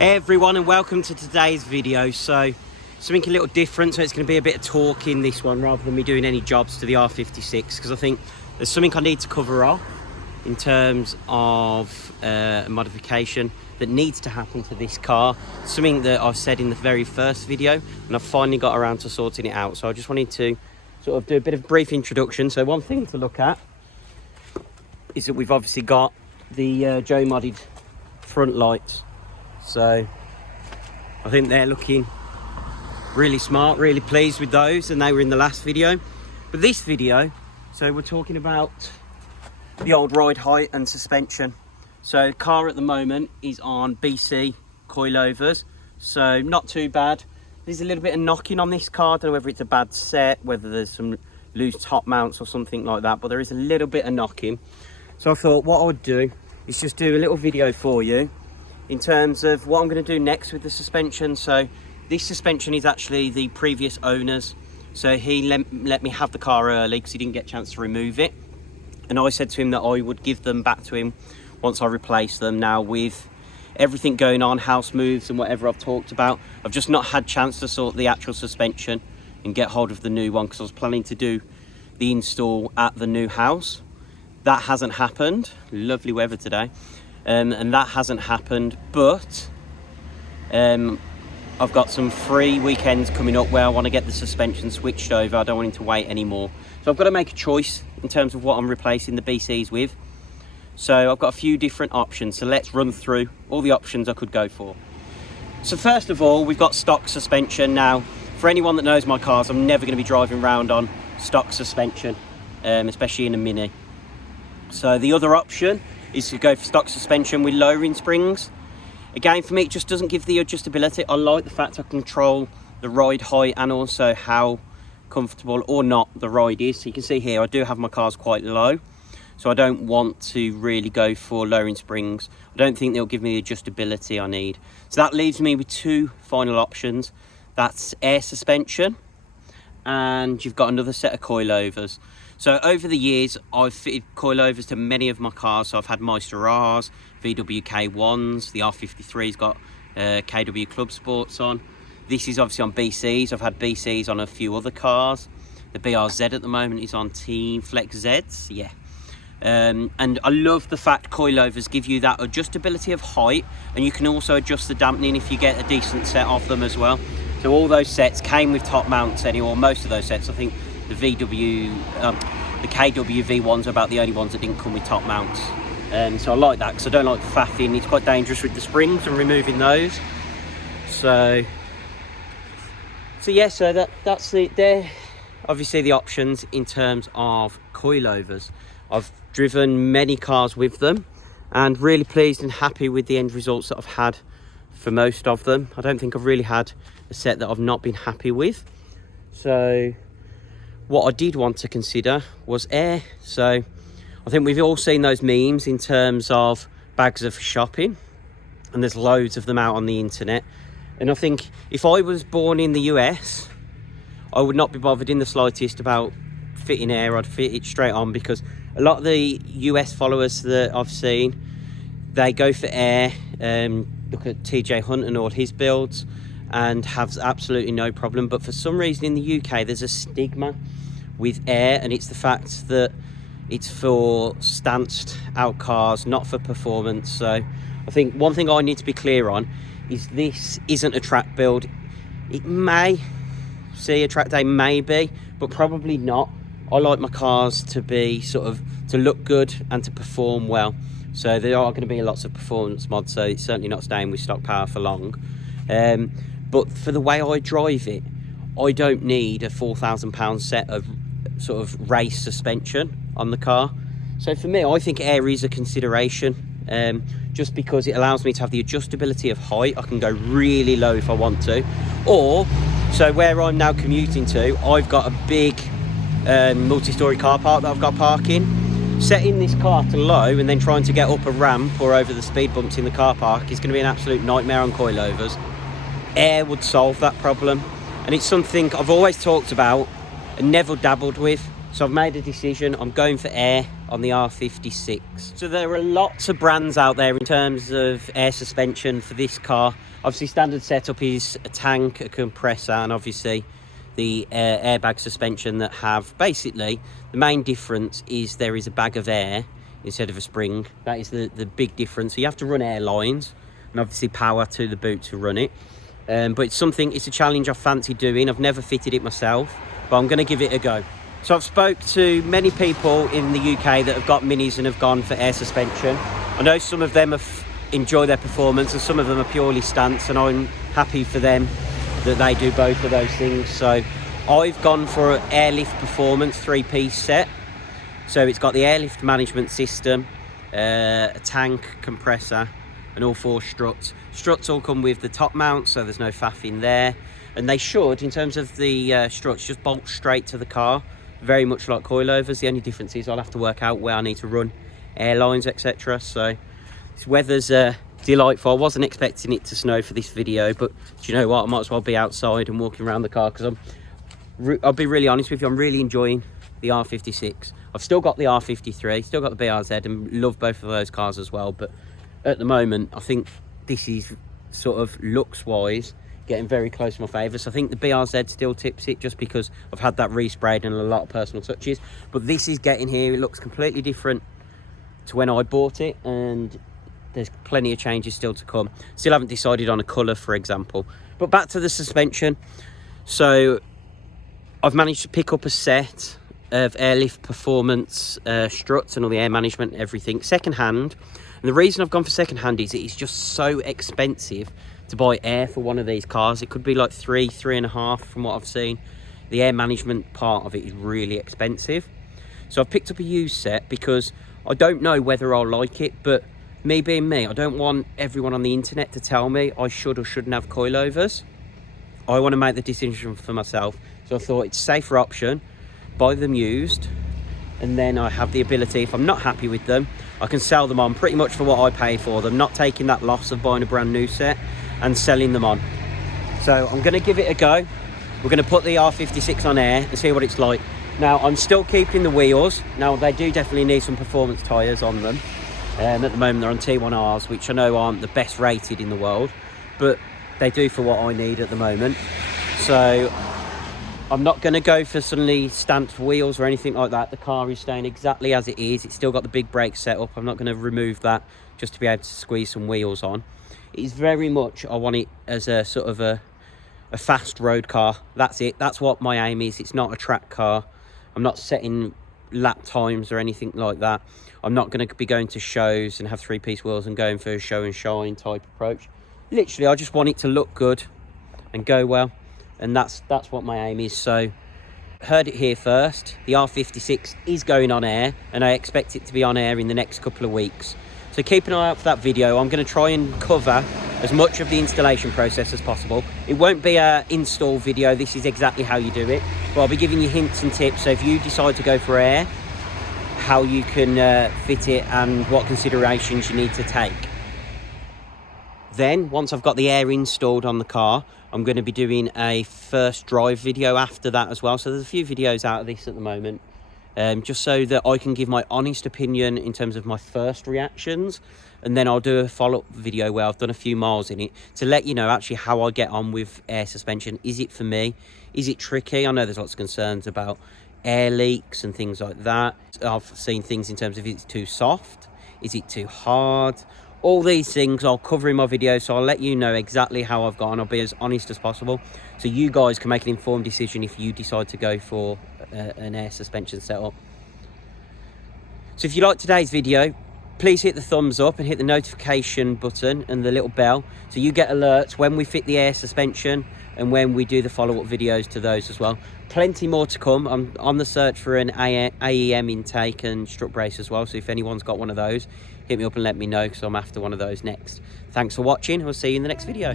Hey everyone, and welcome to today's video. So something a little different, so it's going to be a bit of talk in this one rather than me doing any jobs to the R56, because I think there's something I need to cover off in terms of a modification that needs to happen to this car, something that I've said in the very first video and I've finally got around to sorting it out. So I just wanted to sort of do a bit of a brief introduction. So one thing to look at is that we've obviously got the Joe modded front lights. So I think they're looking really smart, really pleased with those, and they were in the last video. But this video, so we're talking about the old ride height and suspension. So car at the moment is on BC coilovers, so not too bad. There's a little bit of knocking on this car. I don't know whether it's a bad set, whether there's some loose top mounts or something like that, but there is a little bit of knocking. So I thought what I would do is just do a little video for you in terms of what I'm going to do next with the suspension. So this suspension is actually the previous owner's. So he let me have the car early because he didn't get a chance to remove it. And I said to him that I would give them back to him once I replace them. Now with everything going on, house moves and whatever I've talked about, I've just not had chance to sort the actual suspension and get hold of the new one, because I was planning to do the install at the new house. That hasn't happened. Lovely weather today. And that hasn't happened, but I've got some free weekends coming up where I want to get the suspension switched over. I don't want him to wait anymore, so I've got to make a choice in terms of what I'm replacing the BCs with. So I've got a few different options, so let's run through all the options I could go for. So first of all, we've got stock suspension. Now for anyone that knows my cars, I'm never going to be driving around on stock suspension, especially in a Mini. So the other option is to go for stock suspension with lowering springs. Again, for me, it just doesn't give the adjustability. I like the fact I control the ride height and also how comfortable or not the ride is. So you can see here, I do have my cars quite low, so I don't want to really go for lowering springs. I don't think they'll give me the adjustability I need. So that leaves me with two final options. That's air suspension, and you've got another set of coilovers. So over the years, I've fitted coilovers to many of my cars. So I've had Meister R's, VW K1s, the R53's got KW Club Sports on. This is obviously on BCs. I've had BCs on a few other cars. The BRZ at the moment is on Team Flex Zs, yeah. And I love the fact coilovers give you that adjustability of height, and you can also adjust the dampening if you get a decent set of them as well. So all those sets came with top mounts anyway, most of those sets. I think the KW V1s are about the only ones that didn't come with top mounts. So I like that because I don't like faffing. It's quite dangerous with the springs and removing those. So yeah, so that's it there. Obviously the options in terms of coilovers. I've driven many cars with them and really pleased and happy with the end results that I've had for most of them. I don't think I've really had a set that I've not been happy with. So what I did want to consider was air. So I think we've all seen those memes in terms of bags of shopping, and there's loads of them out on the internet. And I think if I was born in the US, I would not be bothered in the slightest about fitting air. I'd fit it straight on, because a lot of the US followers that I've seen, they go for air. Look at TJ Hunt and all his builds, and have absolutely no problem. But for some reason in the UK, there's a stigma with air, and it's the fact that it's for stanced out cars, not for performance. So I think one thing I need to be clear on is this isn't a track build. It may see a track day, maybe, but probably not. I like my cars to be to look good and to perform well. So there are going to be lots of performance mods, so it's certainly not staying with stock power for long. But for the way I drive it, I don't need a £4,000 set of sort of race suspension on the car. So for me, I think air is a consideration, just because it allows me to have the adjustability of height. I can go really low if I want to, or so where I'm now commuting to, I've got a big multi-storey car park that I've got parking. Setting this car to low and then trying to get up a ramp or over the speed bumps in the car park is going to be an absolute nightmare on coilovers. Air would solve that problem, and it's something I've always talked about and never dabbled with. So I've made a decision. I'm going for air. on the R56. So there are lots of brands out there in terms of air suspension for this car. Obviously standard setup is a tank, a compressor, and obviously the airbag suspension that have basically the main difference is there is a bag of air instead of a spring. That is the big difference. So you have to run air lines and obviously power to the boot to run it. But it's a challenge I fancy doing. I've never fitted it myself, but I'm going to give it a go. So I've spoke to many people in the UK that have got Minis and have gone for air suspension. I know some of them enjoy their performance and some of them are purely stance, and I'm happy for them that they do both of those things. So I've gone for an airlift performance 3-piece set. So it's got the airlift management system, a tank, compressor, and all 4 struts. Struts all come with the top mount, so there's no faff in there. And they should, in terms of the struts, just bolt straight to the car, very much like coilovers. The only difference is I'll have to work out where I need to run airlines, etc. So this weather's delightful. I wasn't expecting it to snow for this video, but do you know what? I might as well be outside and walking around the car, because I'll be really honest with you, I'm really enjoying the R56. I've still got the R53, still got the BRZ, and love both of those cars as well. But at the moment, I think this is sort of looks-wise getting very close to my favour. So I think the BRZ still tips it, just because I've had that resprayed and a lot of personal touches. But this is getting here. It looks completely different to when I bought it, and there's plenty of changes still to come. Still haven't decided on a colour, for example. But back to the suspension. So I've managed to pick up a set of airlift performance struts and all the air management and everything second hand. And the reason I've gone for second hand is it's just so expensive to buy air for one of these cars. It could be like 3.5 from what I've seen. The air management part of it is really expensive. So I've picked up a used set because I don't know whether I'll like it, but me being me, I don't want everyone on the internet to tell me I should or shouldn't have coilovers. I want to make the decision for myself. So I thought it's a safer option, buy them used, and then I have the ability, if I'm not happy with them, I can sell them on pretty much for what I pay for them, not taking that loss of buying a brand new set and selling them on. So I'm going to give it a go. We're going to put the R56 on air and see what it's like. Now, I'm still keeping the wheels. Now, they do definitely need some performance tyres on them. At the moment, they're on T1Rs, which I know aren't the best rated in the world, but they do for what I need at the moment. So I'm not going to go for suddenly stamped wheels or anything like that. The car is staying exactly as it is. It's still got the big brake setup. I'm not going to remove that just to be able to squeeze some wheels on. It is very much, I want it as a sort of a fast road car. That's it. That's what my aim is. It's not a track car. I'm not setting lap times or anything like that. I'm not going to be going to shows and have 3-piece wheels and going for a show and shine type approach. Literally, I just want it to look good and go well, and that's what my aim is. So heard it here first, the R56 is going on air, and I expect it to be on air in the next couple of weeks. So keep an eye out for that video. I'm going to try and cover as much of the installation process as possible. It won't be an install video. This is exactly how you do it, but I'll be giving you hints and tips. So if you decide to go for air, how you can fit it and what considerations you need to take. Then, once I've got the air installed on the car, I'm going to be doing a first drive video after that as well. So there's a few videos out of this at the moment, just so that I can give my honest opinion in terms of my first reactions. And then I'll do a follow-up video where I've done a few miles in it to let you know actually how I get on with air suspension. Is it for me? Is it tricky? I know there's lots of concerns about air leaks and things like that. I've seen things in terms of, is it too soft? Is it too hard? All these things I'll cover in my video, so I'll let you know exactly how I've gone. I'll be as honest as possible, so you guys can make an informed decision if you decide to go for an air suspension setup. So if you like today's video, please hit the thumbs up and hit the notification button and the little bell, so you get alerts when we fit the air suspension and when we do the follow-up videos to those as well. Plenty more to come. I'm on the search for an AEM intake and strut brace as well, so if anyone's got one of those, hit me up and let me know, because I'm after one of those next. Thanks for watching. I'll see you in the next video.